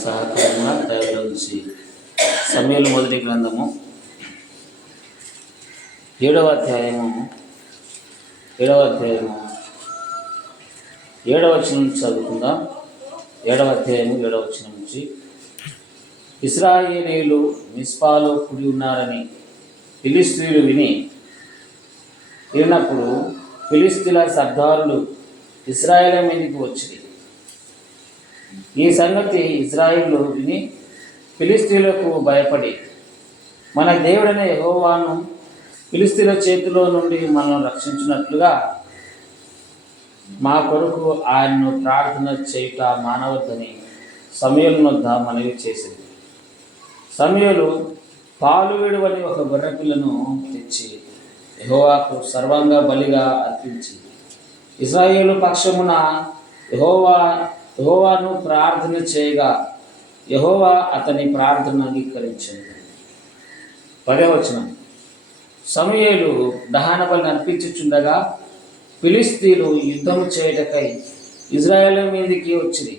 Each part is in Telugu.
సహకారంగా దైవం నుంచి సమూయేలు మొదటి గ్రంథము 7వ అధ్యాయము 7వ వచనం చదువుకుందాం. 7వ అధ్యాయము 7వ వచనం నుంచి, ఇశ్రాయేలీయులు మిస్పాలో కూడి ఉన్నారని ఫిలిష్తీయులు విన్నప్పుడు ఫిలిష్తీయుల సర్దారులు ఇశ్రాయేలు మీదకి వచ్చింది. ఈ సంగతి ఇశ్రాయేలు విని ఫిలిష్తీయులకు భయపడి, మన దేవుడైన యెహోవాను ఫిలిష్తీయుల చేతిలో నుండి మనం రక్షించినట్లుగా మా కొరకు ఆయన్ను ప్రార్థన చేయుట మానవద్దని సమూయేలు వద్ద మనవి చేసింది. సమూయేలు పాలు విడువని ఒక గొర్రెపిల్లను తెచ్చి యెహోవాకు సర్వాంగ బలిగా అర్పించి ఇశ్రాయేలు పక్షమున యెహోవాను ప్రార్థన చేయగా యెహోవా అతని ప్రార్థన అంగీకరించింది. 10వ వచనం, సమూయేలు దహన బలిని అర్పించుచుండగా ఫిలిష్తీయులు యుద్ధము చేయుటకై ఇశ్రాయేలు మీదికి వచ్చింది.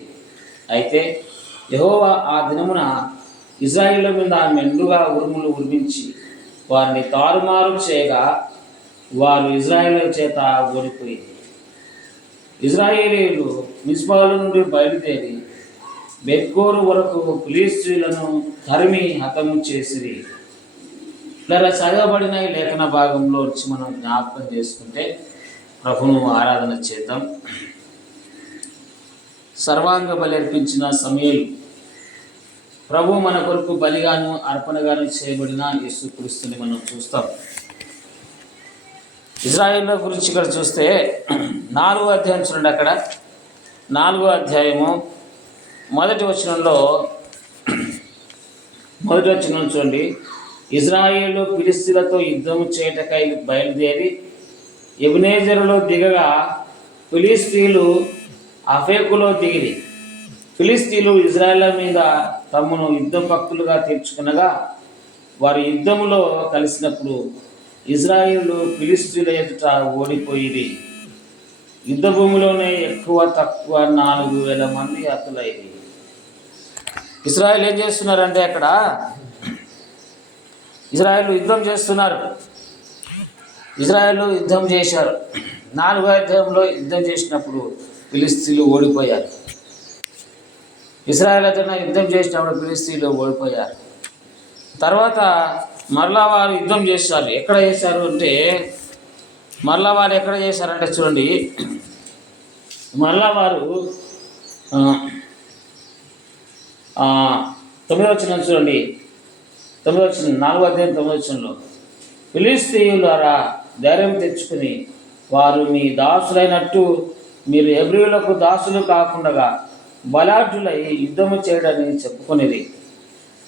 అయితే యెహోవా ఆ దినమున ఇశ్రాయేలు మీద మెండుగా ఉరుములు ఉరిమించి వారిని తారుమారు చేయగా వారు ఇశ్రాయేలు చేత ఓడిపోయింది. ఇశ్రాయేలీయులు మిస్పాల నుండి బయలుదేరి బెత్కోరు వరకు ఫిలిష్తీయులను తరిమి హతము చేసిరి. ఇలా చదవబడిన ఈ లేఖన భాగంలో వచ్చి మనం జ్ఞాపకం చేసుకుంటే ప్రభును ఆరాధన చేద్దాం. సర్వాంగ బలి అర్పించిన సమూయేలు ప్రభు మన కొరకు బలిగాను అర్పణగాను చేయబడిన యేసుక్రీస్తుని మనం చూస్తాం. ఇశ్రాయేల్ గురించి ఇక్కడ చూస్తే 4వ అధ్యాయం చూడండి. అక్కడ 4వ అధ్యాయము మొదటి వచనంలో చూడండి, ఇశ్రాయేలు ఫిలిష్తీయులతో యుద్ధము చేయటకై బయలుదేరి ఎబెనేజరులో దిగగా ఫిలిష్తీయులు అఫేకులో దిగిరి. ఫిలిష్తీయులు ఇశ్రాయేలు మీద తమను యుద్ధ భక్తులుగా తీర్చుకునగా వారి యుద్ధములో కలిసినప్పుడు ఇశ్రాయేలు ఫిలిష్తీయుల ఎదుట ఓడిపోయిరి. యుద్ధ భూమిలోనే ఎక్కువ తక్కువ 4,000 మంది హతులైరి. ఇశ్రాయేలు ఏం చేస్తున్నారంటే అక్కడ ఇశ్రాయేలు యుద్ధం చేస్తున్నారు. ఇశ్రాయేలు యుద్ధం చేశారు. 4వ అధ్యాయంలో యుద్ధం చేసినప్పుడు ఫిలిష్తీయులు ఓడిపోయారు. ఇశ్రాయేల్ అతను యుద్ధం చేసినప్పుడు ఫిలిష్తీయులు ఓడిపోయారు. తర్వాత మరలా వారు యుద్ధం చేశారు. ఎక్కడ చేశారు అంటే చూడండి, మరలా వారు 9వ వచనం చూడండి. 9వ వచనం 4వ అధ్యాయం 9వ వచనంలో, ఫిలిష్తీయులారా ధైర్యం తెచ్చుకుని వారు మీ దాసులైనట్టు మీరు హెబ్రీయులకు దాసులు కాకుండా బలాఢ్యులై యుద్ధము చేయడని చెప్పుకునేది.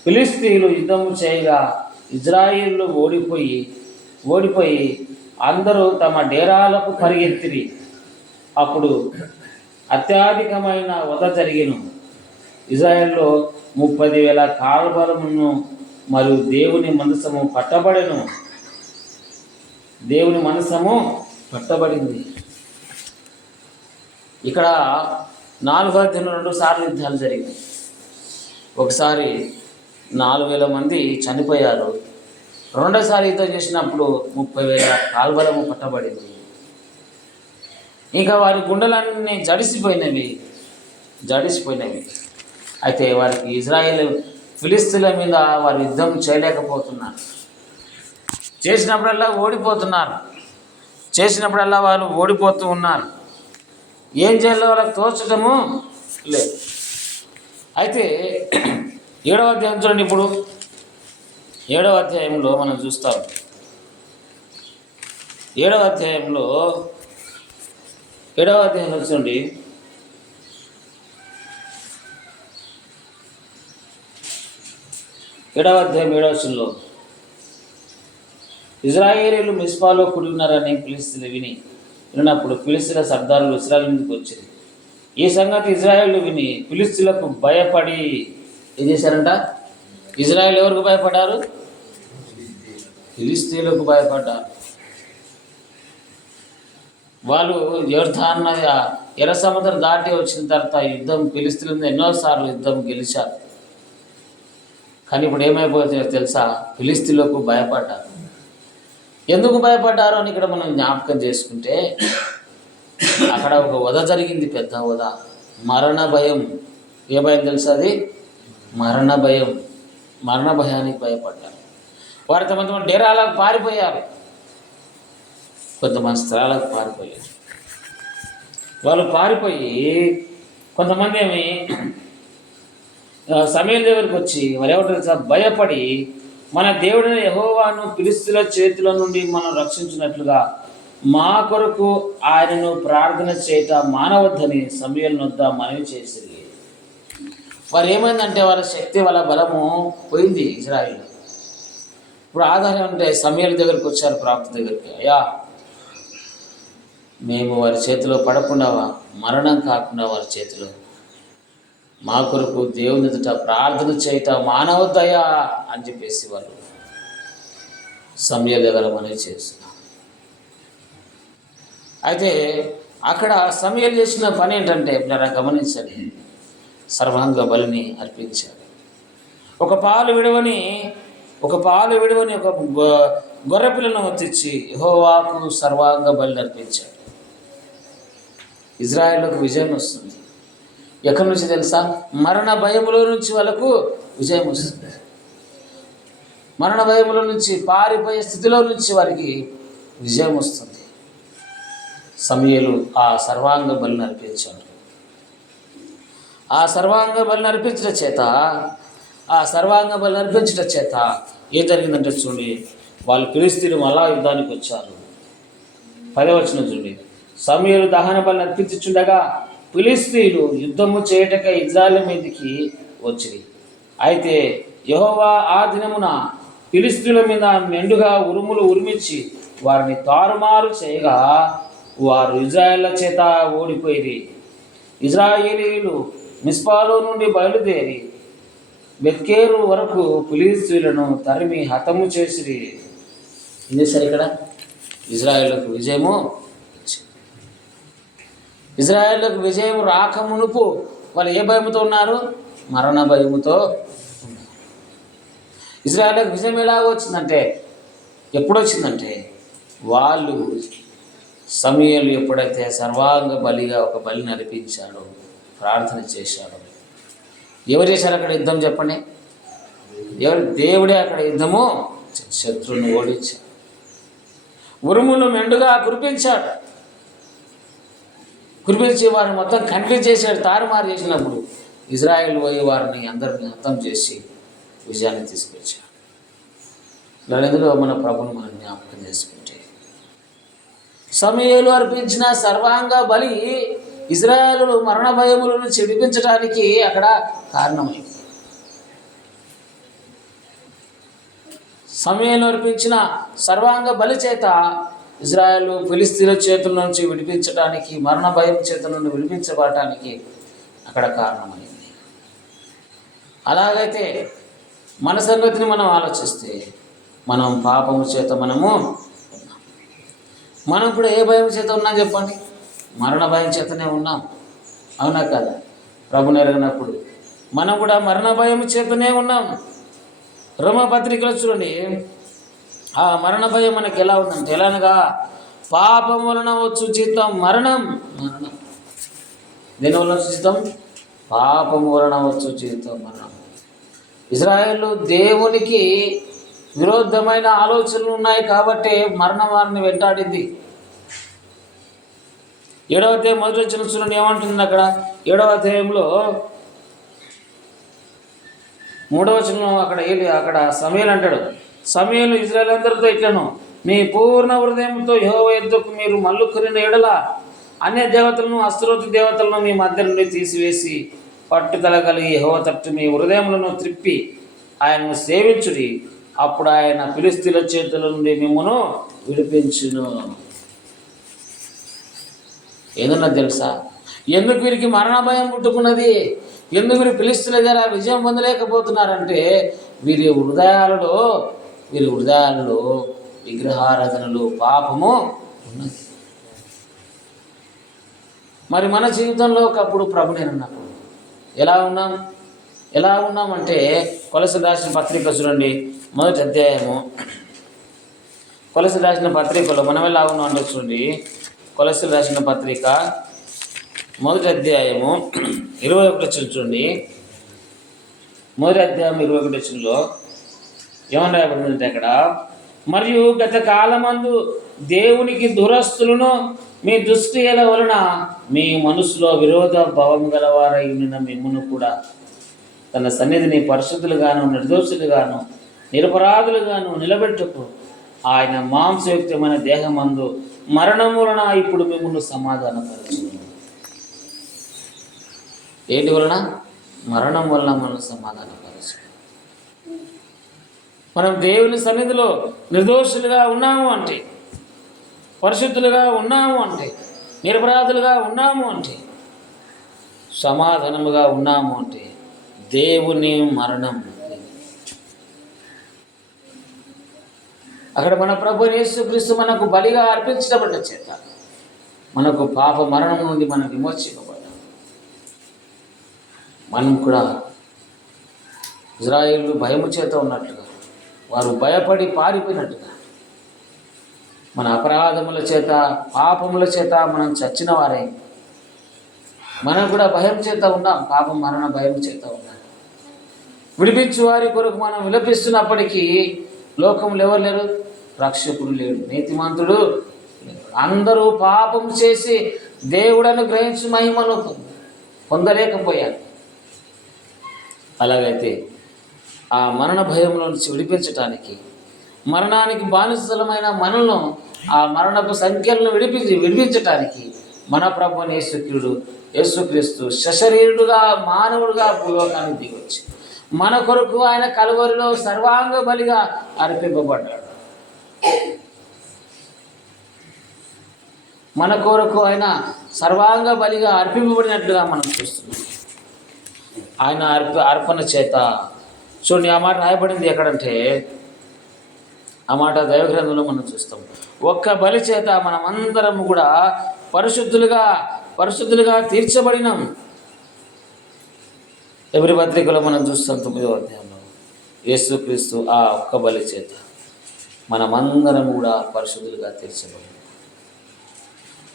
ఫిలిష్తీయులు యుద్ధము చేయగా ఇశ్రాయేలు ఓడిపోయి అందరూ తమ డేరాలకు పరిగెత్తిరి. అప్పుడు అత్యధికమైన వధ జరిగెను. ఇశ్రాయేల్లో 30,000 కాల్బలమును మరియు దేవుని మందసము పట్టబడింది. ఇక్కడ 4వ అధ్యాయంలో 2 సార్లు యుద్ధాలు జరిగాయి. ఒకసారి 4,000 మంది చనిపోయారు. రెండోసారి యుద్ధం చేసినప్పుడు 30,000 కాల్బలము పట్టబడింది. ఇంకా వారి గుండెలన్నీ జడిసిపోయినవి. అయితే వారికి ఇశ్రాయేలు ఫిలిష్తీయుల మీద వారు యుద్ధం చేయలేకపోతున్నారు. చేసినప్పుడల్లా వారు ఓడిపోతూ ఉన్నారు. ఏం చేయాలో వాళ్ళకి తోచడము లేదు. అయితే 7వ అధ్యాయం చూడండి. ఇప్పుడు 7వ అధ్యాయంలో మనం చూస్తాం. 7వ అధ్యాయంలో చూడండి, 7వ అధ్యాయం 7వ వచనంలో, ఇశ్రాయేలీయులు మిస్పాలో కూడి ఉన్నారని ఫిలిష్తీయులు విన్నప్పుడు ఫిలిష్తీయుల సర్దారులు ఇశ్రాయేలు మీదకి వచ్చింది. ఈ సంగతి ఇశ్రాయేలు విని ఫిలిష్తీయులకు భయపడి ఏం చేశారంట? ఇశ్రాయేలు ఎవరికి భయపడ్డారు? ఫిలిష్తీయులకు భయపడ్డారు. వాళ్ళు యోర్దాను ఎర్ర సముద్రం దాటి వచ్చిన తర్వాత యుద్ధం ఫిలిష్తీయుల మీద ఎన్నోసార్లు యుద్ధం గెలిచారు. కానీ ఇప్పుడు ఏమైపోతుందో తెలుసా? ఫిలిష్తీయులకు భయపడ్డారు. ఎందుకు భయపడ్డారు అని ఇక్కడ మనం జ్ఞాపకం చేసుకుంటే, అక్కడ ఒక వధ జరిగింది, పెద్ద వధ, మరణ భయం. ఏ భయం తెలుసా? అది మరణ భయం. మరణ భయానికి భయపడ్డారు. వారు తమ డేరాలకు పారిపోయారు, కొంతమంది స్థలాలకు పారిపోయారు. వాళ్ళు పారిపోయి కొంతమంది ఏమి సమూయేలు దగ్గరికి వచ్చి వారు ఏమంటారు? భయపడి మన దేవుడైన యెహోవాను ఫిలిష్తీయుల చేతుల నుండి మనం రక్షించినట్లుగా మా కొరకు ఆయనను ప్రార్థన చేయట మానవద్దని సమూయేలు వద్ద మనవి చేసింది. వారు ఏమైందంటే వాళ్ళ శక్తి, వాళ్ళ బలము పోయింది ఇజ్రాయిల్. ఇప్పుడు ఆధారం అంటే సమూయేలు దగ్గరికి వచ్చారు, ప్రాప్తి దగ్గరికి. అయ్యా, మేము వారి చేతిలో పడకుండా, మరణం కాకుండా వారి చేతిలో మా కొరకు దేవుని ఎదుట ప్రార్థన చేయట మానవద్దయా అని చెప్పేసి వాళ్ళు సమూయేలు దగ్గర మనవి చేస్తున్నారు. అయితే అక్కడ సమూయేలు చేసిన పని ఏంటంటే, ఇప్పుడు గమనించండి, సర్వాంగ బలిని అర్పించాడు. ఒక పాలు విడవని ఒక గొర్రె పిల్లను తెచ్చి యెహోవాకు సర్వాంగ బలిని అర్పించాడు. ఇజ్రాయేలుకు విజయం వస్తుంది. ఎక్కడి నుంచి తెలుసా? మరణ భయములో నుంచి వాళ్ళకు విజయం వస్తుంది. మరణ భయములో నుంచి, పారిపోయే స్థితిలో నుంచి వారికి విజయం వస్తుంది. సమూయేలు ఆ సర్వాంగ బలిని అర్పించాడు. ఆ సర్వాంగ బలిని అర్పించడం చేత ఏం జరిగిందంటే చూడండి, వాళ్ళు ఫిలిష్తీయులు మళ్ళా యుద్ధానికి వచ్చారు. 10వ వచనం చూడండి. సమూయేలు దహన బలిని అర్పించుచుండగా ఫిలిష్తీయులు యుద్ధము చేయటకై ఇజ్రాయేలు మీదికి వచ్చిరి. అయితే యెహోవా ఆ దినమున ఫిలిష్తీయుల మీద మెండుగా ఉరుములు ఉరిమించి వారిని తారుమారు చేయగా వారు ఇజ్రాయేళ్ల చేత ఓడిపోయిరి. ఇజ్రాయేలీయులు మిస్పాలో నుండి బయలుదేరి బెత్కేరు వరకు ఫిలిష్తీయులను తరిమి హతము చేసిరి. ఏం చేశారు ఇక్కడ? ఇజ్రాయేలుకు విజయము. ఇజ్రాయేలుకు విజయం రాకమునుపు వాళ్ళు ఏ భయముతో ఉన్నారు? మరణ భయముతో ఉన్నారు. ఇజ్రాయేలుకు విజయం ఎలాగ వచ్చిందంటే, ఎప్పుడు వచ్చిందంటే, వాళ్ళు సమూయేలు ఎప్పుడైతే సర్వాంగ బలిగా ఒక బలిని అర్పించాడో, ప్రార్థన చేశాడు. ఎవరు చేశారు అక్కడ యుద్ధం? చెప్పండి. దేవుడే అక్కడ యుద్ధము శత్రువుని ఓడించాడు. ఉరుములు మెండుగా కురిపించాడు. కురిపించి వారిని మొత్తం కన్ఫ్యూజ్ చేశాడు, తారుమారు చేసినప్పుడు ఇజ్రాయేల్ పోయి వారిని అందరిని హతం చేసి విజయాన్ని తీసుకొచ్చాడు. ఇందులో మన ప్రభుని మనం జ్ఞాపకం చేసుకుంటే, సమూయేలు అర్పించిన సర్వాంగ బలి ఇజ్రాయేలు మరణ భయముల నుంచి విడిపించడానికి అక్కడ కారణమైంది. సమూయేలు అర్పించిన సర్వాంగ బలి చేత ఇజ్రాయేలు ఫిలిష్తీయుల చేతుల నుంచి విడిపించడానికి, మరణ భయం చేతుల నుండి విడిపించబడటానికి అక్కడ కారణమైంది. అలాగైతే మన సంగతిని మనం ఆలోచిస్తే, మనం పాపము చేత మనం కూడా ఏ భయం చేత ఉన్నాం చెప్పండి? మరణ భయం చేతనే ఉన్నాం, అవునా కదా? ప్రభుని ఎరగనప్పుడు మనం కూడా మరణ భయం చేతనే ఉన్నాం. రోమపత్రికలో చూడండి, ఆ మరణ భయం మనకి ఎలా ఉందంటే, ఎలానగా పాపం వలన వచ్చు జీతం మరణం. దేని వలన వచ్చు జీతం? పాపం వలన వచ్చు జీతం మరణం. ఇజ్రాయేలు దేవునికి విరోధమైన ఆలోచనలు ఉన్నాయి కాబట్టి మరణం వారిని వెంటాడింది. 7వ అధ్యాయం మొదటి వచ్చిన చూడండి ఏమంటుంది అక్కడ. 7వ అధ్యాయంలో 3వ వచనం అక్కడ సమూయేలు అంటాడు, సమూయేలు ఇజ్రాయేల్ అందరితో ఇట్లను, మీ పూర్ణ హృదయంతో యెహోవా యొద్దకు మీరు మల్లుకొనిన ఎడల అన్య దేవతలను, అస్తరోతు దేవతలను మీ మధ్య నుండి తీసివేసి పట్టుదల కలిగి యెహోవా తట్టు మీ హృదయములను త్రిప్పి ఆయనను సేవించుడి. అప్పుడు ఆయన ఫిలిష్తీయుల చేతుల నుండి మిమ్మును విడిపించును. ఏదన్నా తెలుసా? ఎందుకు వీరికి మరణ భయం పుట్టుకున్నది? ఎందుకు వీరు ఫిలిష్తీయుల దగ్గర విజయం పొందలేకపోతున్నారంటే, వీరి హృదయాలలో విగ్రహారాధనలు, పాపము ఉన్నది. మరి మన జీవితంలో ఒకప్పుడు ప్రభు నేనున్నప్పుడు ఎలా ఉన్నామంటే కొలసలు రాసిన పత్రిక చూడండి, మొదటి అధ్యాయము. కొలసలు రాసిన పత్రికలో మనం ఎలా ఉన్నాం అంటే చూడండి, కొలసలు రాసిన పత్రిక మొదటి అధ్యాయము 21 చూడండి. మొదటి అధ్యాయం 21లో ఏమని రాయబడిందంటే అక్కడ, మరియు గత కాలమందు దేవునికి దురస్తులను మీ దుష్క్రియల వలన మీ మనసులో విరోధ భావం గలవారై ఉన్న మిమ్మును కూడా తన సన్నిధిని పరిశుద్ధులుగాను నిర్దోషులుగాను నిరపరాధులుగాను నిలబెట్టుకు ఆయన మాంసయుక్తమైన దేహమందు మరణం వలన ఇప్పుడు మిమ్మల్ని సమాధానపరచును. ఏంటి వలన? మరణం వలన మనల్ని సమాధానపరచు. మనం దేవుని సన్నిధిలో నిర్దోషులుగా ఉన్నాము అంటే, పరిశుద్ధులుగా ఉన్నాము అంటే, నిరపరాధులుగా ఉన్నాము అంటే, సమాధానముగా ఉన్నాము అంటే దేవుని మరణం. అక్కడ మన ప్రభు యేసుక్రీస్తు మనకు బలిగా అర్పించబడ్డ చేత మనకు పాప మరణం నుండి మనం విమోచించబడ్డాం. మనం కూడా ఇజ్రాయేలు భయము చేత ఉన్నట్లుగా, వారు భయపడి పారిపోయినట్టుగా, మన అపరాధముల చేత పాపముల చేత మనం చచ్చిన వారే మనం కూడా భయం చేత ఉన్నాం. పాపం మరణ భయం చేత ఉన్నాం. విడిపించు వారి కొరకు మనం విలపిస్తున్నప్పటికీ లోకంలో ఎవరు లేరు? రక్షకుడు లేడు, నీతిమంతుడు లేడు. అందరూ పాపం చేసి దేవుడను గ్రహించి మహిమను పొందలేకపోయారు. అలాగైతే ఆ మరణ భయంలో నుంచి విడిపించటానికి, మరణానికి బానిసలమైన మనల్ని ఆ మరణపు సంఖ్యలను విడిపించటానికి మన ప్రభువైన యేసుక్రీస్తు సశరీరుడుగా మానవుడుగా భూలోకానికి దిగొచ్చి మన కొరకు ఆయన కలువరిలో సర్వాంగ బలిగా అర్పింపబడ్డాడు. మన కొరకు ఆయన సర్వాంగ బలిగా అర్పింపబడినట్లుగా మనం చూస్తున్నాం. ఆయన అర్పణ చేత చూడండి, ఆ మాట రాయబడింది ఎక్కడంటే, ఆ మాట దైవగ్రంథంలో మనం చూస్తాం. ఒక్క బలి చేత మనం అందరం కూడా పరిశుద్ధులుగా తీర్చబడినాం. ఎబ్రీ పత్రికలో మనం చూస్తాం 9వ అధ్యాయంలో యేసుక్రీస్తు ఆ ఒక్క బలి చేత మనమందరం కూడా పరిశుద్ధులుగా తీర్చబడినాం.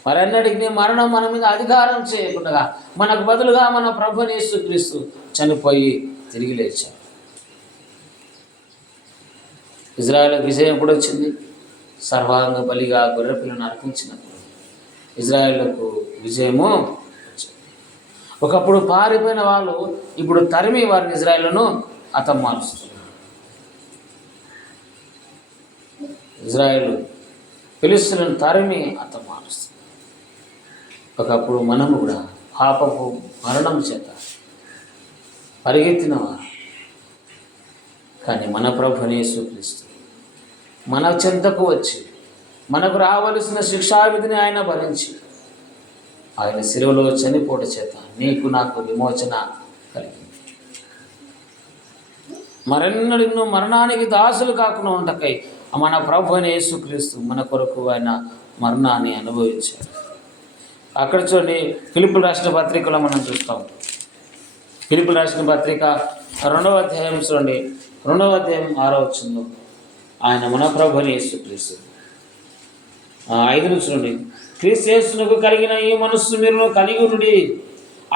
మరన్నటికి మరణం మన మీద అధికారం చేయకుండా మనకు బదులుగా మన ప్రభువైన యేసుక్రీస్తు చనిపోయి తిరిగి లేచాడు. ఇజ్రాయేలుకు విజయం ఎప్పుడు వచ్చింది? సర్వాంగ బలిగా గొర్రెపిల్లను అర్పించినప్పుడు ఇజ్రాయేలుకు విజయము వచ్చింది. ఒకప్పుడు పారిపోయిన వాళ్ళు ఇప్పుడు తరిమి వారిని ఇజ్రాయేలును హతమారుస్తున్నారు. ఇజ్రాయేలు ఫిలిష్తీయులను తరిమి హతమారుస్తున్నారు. ఒకప్పుడు మనము కూడా పాపపు మరణం చేత పరిగెత్తినవారు, కానీ మన ప్రభువైన యేసుక్రీస్తు మన చెంతకు వచ్చి మనకు రావలసిన శిక్షావిధిని ఆయన భరించి ఆయన శిలువలో చనిపోట చేత నీకు నాకు విమోచన కలిగింది. మరెన్నడెన్నో మరణానికి దాసులు కాకుండా ఉండకై మన ప్రభువైన యేసుక్రీస్తు మన కొరకు ఆయన మరణాన్ని అనుభవించాడు. అక్కడ చూడండి, ఫిలిప్పులు రాసిన పత్రికలో మనం చూస్తాం. ఫిలిప్పులు రాసిన పత్రిక 2వ అధ్యాయం చూడండి, 2వ అధ్యాయం 6వ వచనంలో ఆయన మన ప్రభువైన యేసుక్రీస్తు 5ను చూడండి. క్రీస్తు యేసునకు కలిగిన ఈ మనస్సు మీరు కలిగి ఉండి,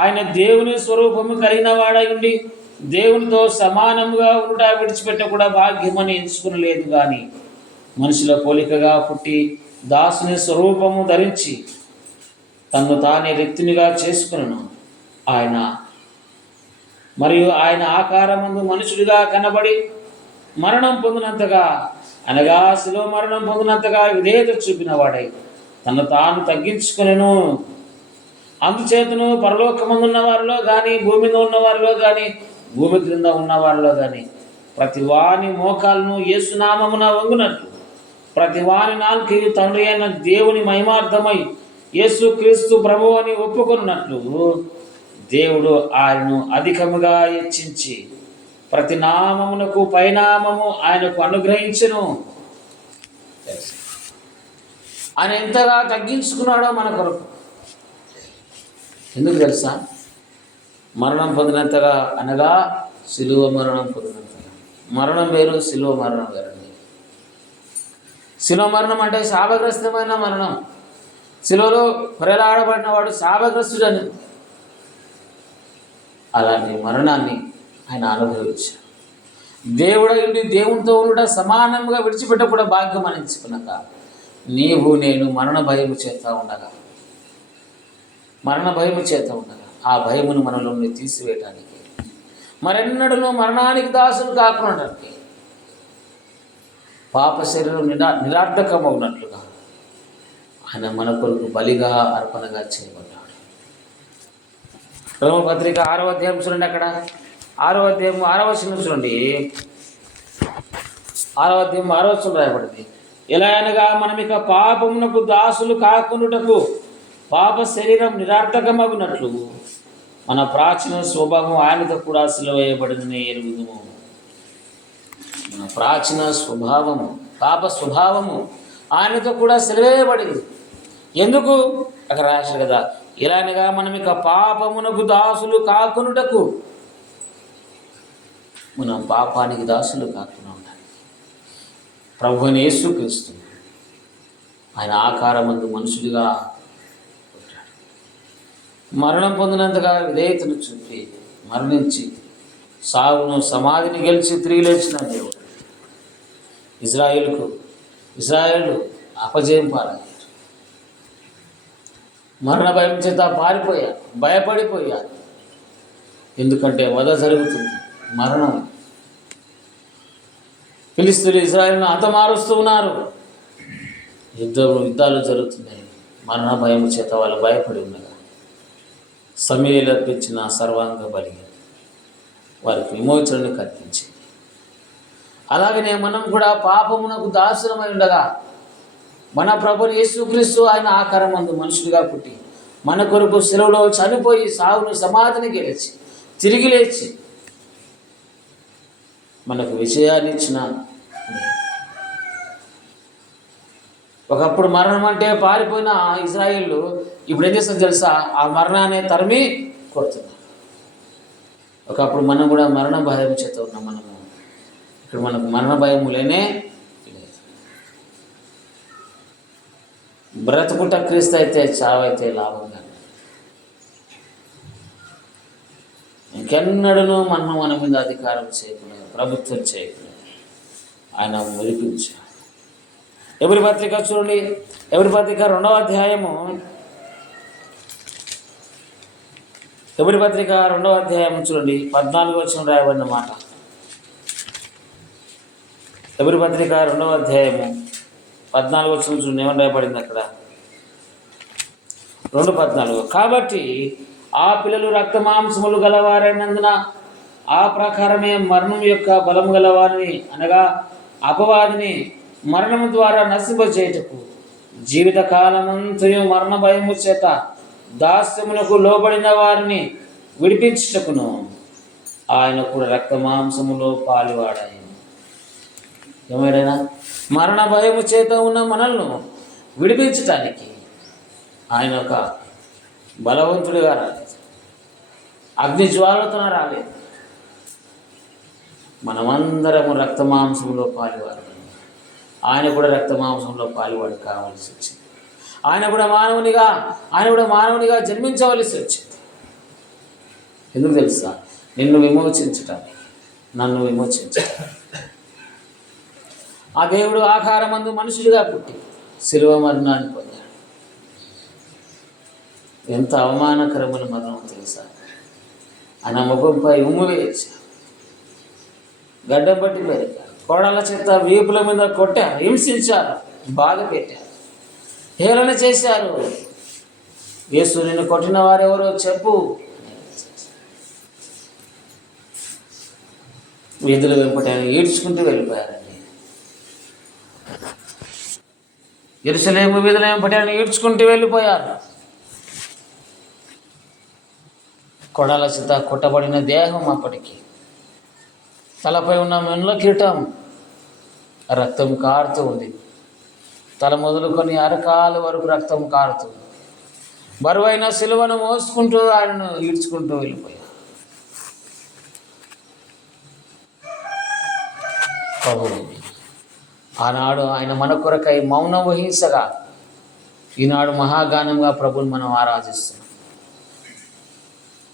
ఆయన దేవుని స్వరూపము కలిగిన వాడై ఉండి దేవునితో సమానముగా ఉండ విడిచిపెట్టకుండా భాగ్యమని ఎంచుకునలేదు, కానీ మనుషుల పోలికగా పుట్టి దాసుని స్వరూపము ధరించి తన్ను తానే రిక్తునిగా చేసుకును. ఆయన ఆకారమందు మనుషుడిగా కనబడి మరణం పొందినంతగా, అనగా శిలువ మరణం పొందినంతగా విధేయత చూపిన వాడై తను తాను తగ్గించుకునేను. అందుచేతను పరలోకమందున్న వారిలో కానీ, భూమి మీద ఉన్న వారిలో కానీ, భూమి క్రింద ఉన్న వారిలో కానీ ప్రతి వాని మోకాలను యేసునామమున వంగునట్లు, ప్రతి వాని నాలుకయు తండ్రి అయిన దేవుని మహిమార్థమై యేసుక్రీస్తు ప్రభువు అని ఒప్పుకున్నట్లు దేవుడు ఆయనను అధికముగా హెచ్చించి ప్రతి నామమునకు పైనామము ఆయనకు అనుగ్రహించును. ఆయన ఎంతగా తగ్గించుకున్నాడో మన కొరకు. ఎందుకు తెలుసా? మరణం పొందినంతగా అనగా శిలువ మరణం పొందినంతగా. మరణం వేరు, శిలువ మరణం వేరండి. శిలువ మరణం అంటే శాపగ్రస్తమైన మరణం. శిలువలో ప్రేలాడబడిన వాడు శాపగ్రస్తుడని. అలాంటి మరణాన్ని ఆయన అనుభవించాడు. దేవుడైండి దేవునితో ఉండ సమానంగా విడిచిపెట్టకుండా భాగ్యం అనించుకున్నాక నీవు నేను మరణ భయము చేత ఉండగా ఆ భయమును మనలో తీసివేయటానికి, మరెన్నడూ మరణానికి దాసులు కాకుండా పాప శరీరం నిరార్థకమవునట్లుగా ఆయన మన కొరకు బలిగా అర్పణగా చేయబడ్డాడు. రోమపత్రిక 6వ అధ్యాయం చూడండి. అక్కడ 6వ అధ్యాయం 6వ వచనం చూడండి. 6వ అధ్యాయం 6వ వచనం రాయబడింది. ఎలా అనగా మనం ఇక పాపమునకు దాసులు కాకుండాటకు పాప శరీరం నిరార్థకమగునట్లు మన ప్రాచీన స్వభావం ఆయనతో కూడా సిలువ వేయబడిందని ఎరుగుదుము. మన ప్రాచీన స్వభావము, పాప స్వభావము ఆయనతో కూడా సిలువ వేయబడింది. ఎందుకు? అక్కడ రాశారు కదా, ఇలానగా మనం ఇక పాపమునకు దాసులు కాకుండాటకు, మనం పాపానికి దాసులు కాకుండా ఉండాలి. ప్రభువైన యేసుక్రీస్తు ఆయన ఆకారమందు మనుషుడిగా పుట్టాడు. మరణం పొందినంతగా విధేయతను చూపి మరణించి సావును సమాధిని గెలిచి తిరిగి లేచిన దేవుడు ఇజ్రాయేలు అపజయం పాలయ్యారు. మరణ భయం చేత భయపడిపోయారు. ఎందుకంటే వధ జరుగుతుంది, మరణం. ఫిలిష్తీయులు ఇజ్రాయేలును హతమారుస్తూ ఉన్నారు. యుద్ధాలు జరుగుతున్నాయి. మరణ భయం చేత వాళ్ళు భయపడి ఉండగా సమూయేలు అర్పించిన సర్వాంగ బలి వారికి విమోచనను కల్పించింది. అలాగనే మనం కూడా పాపమునకు దాసులమై ఉండగా మన ప్రభువు యేసుక్రీస్తు ఆయన ఆకారమందు మనుషుడిగా పుట్టి మన కొరకు శిలువలో చనిపోయి సావును సమాధిని గెలిచి తిరిగి లేచి మనకు విజయాన్ని ఇచ్చిన. ఒకప్పుడు మరణం అంటే పారిపోయిన ఇజ్రాయేలు ఇప్పుడు ఏం చేస్తుందో తెలుసా? ఆ మరణాన్ని తరిమి కొడుతున్నారు. ఒకప్పుడు మనం కూడా మరణ భయం చేత ఉన్నాం. మనము ఇక్కడ మనకు మరణ భయము లేనే లేదు. బ్రతుకుట క్రీస్తు అయితే చావైతే లాభంగా. ఇంకెన్నడూ మనం మన మీద అధికారం చేయకుండా, ప్రభుత్వం చేయకుండా ఆయన మెరిపించాడు. ఎవరి పత్రిక చూడండి. ఎవరి పత్రిక 2వ అధ్యాయము. ఎవరి పత్రిక 2వ అధ్యాయం చూడండి. 14వ వచనం రాయబడిన మాట. ఎవరి పత్రిక 2వ అధ్యాయము 14వ వచనం చూడండి. ఏమని రాయబడింది అక్కడ? 2:14. కాబట్టి ఆ పిల్లలు రక్త మాంసములు గలవారైనందున ఆ ప్రకారమే మరణం యొక్క బలము గలవారిని అనగా అపవాదిని మరణము ద్వారా నశింపచేయుటకు జీవితకాలమంతయు మరణ భయము చేత దాస్యమునకు లోబడిన వారిని విడిపించుటకును ఆయన కూడా రక్త మాంసములో పాలువాడాయి. ఏమైనా మరణ భయము చేత ఉన్న మనల్ని విడిపించటానికి ఆయన ఒక బలవంతుడిగా రాలేదు, అగ్ని జ్వాలతో రాలేదు. మనమందరము రక్త మాంసంలో పాలువారు. ఆయన కూడా రక్త మాంసంలో పాలువాడు కావాల్సి వచ్చింది. ఆయన కూడా మానవునిగా జన్మించవలసి వచ్చింది. ఎందుకు తెలుసా? నిన్ను విమోచించటానికి, నన్ను విమోచించటానికి. ఆ దేవుడు ఆకారమందు మనుషుడిగా పుట్టి శిలువ మరణాన్ని పొందాడు. ఎంత అవమానకరమైన మరణం తెలుసా? ఆయన ముఖంపై ఉమ్ము వేయించారు, గడ్డం పట్టి పెరిగారు, కోడళ్ళ చేత వీపుల మీద కొట్టారు, హింసించారు, బాధ పెట్టారు, హేళన చేశారు. యేసు నిన్ను కొట్టిన వారెవరో చెప్పు. వీధుల వెంపటి ఆయన ఈడ్చుకుంటూ వెళ్ళిపోయారండి. యెరూషలేము వీధుల వెంపటి ఆయన ఈడ్చుకుంటూ వెళ్ళిపోయారు. కొడాల చేత కొట్టబడిన దేహం అప్పటికి, తలపై ఉన్న మెన్ల కిరీటం రక్తం కారుతూ ఉంది. తల మొదలుకొని అరకాల వరకు రక్తం కారుతుంది. బరువైన సిలువను మోసుకుంటూ ఆయనను ఈడ్చుకుంటూ వెళ్ళిపోయారు. ప్రభు ఆనాడు ఆయన మన కొరకై మౌనం వహించగా ఈనాడు మహాగానంగా ప్రభుని మనం ఆరాధిస్తున్నాం.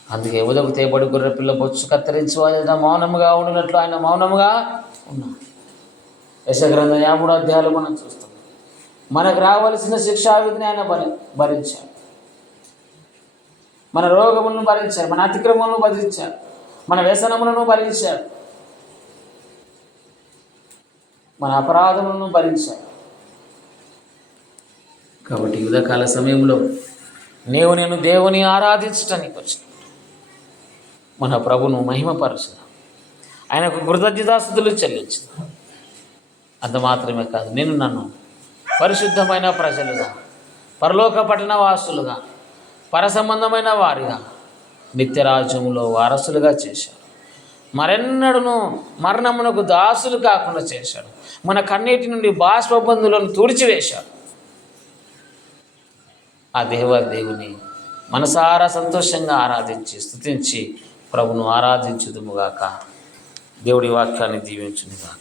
అందుకే ఉదకు తేబడి గొర్రె పిల్ల బొచ్చు కత్తిరించి వాళ్ళ మౌనముగా ఉండినట్లు ఆయన మౌనముగా ఉన్నాడు. యెషయా 53 అధ్యాయాలు మనం చూస్తాం. మనకు రావలసిన శిక్షావిధిని ఆయన భరించాడు. మన రోగములను భరించాడు, మన అతిక్రమములను భరించాడు, మన వ్యసనములను భరించాడు, మన అపరాధములను భరించాడు. కాబట్టి ఉదయకాల సమయంలో నేను దేవుని ఆరాధించటానికి వచ్చిన మన ప్రభును మహిమపరచిన, ఆయనకు కృతజ్ఞతాస్తుతులు చెల్లించిన. అంత మాత్రమే కాదు, నన్ను పరిశుద్ధమైన ప్రజలుగా, పరలోక పట్టణ వాసులుగా, పరసంబంధమైన వారిగా నిత్యరాజ్యంలో వారసులుగా చేశాడు. మరెన్నడూ మరణమునకు దాసులు కాకుండా చేశాడు. మన కన్నీటి నుండి బాష్పబంధులను తుడిచివేశాడు. ఆ దేవుని మనసారా సంతోషంగా ఆరాధించి స్తుతించి ప్రభును ఆరాధించుదుముగాక. దేవుడి వాక్యాన్ని దీవించునుగాక.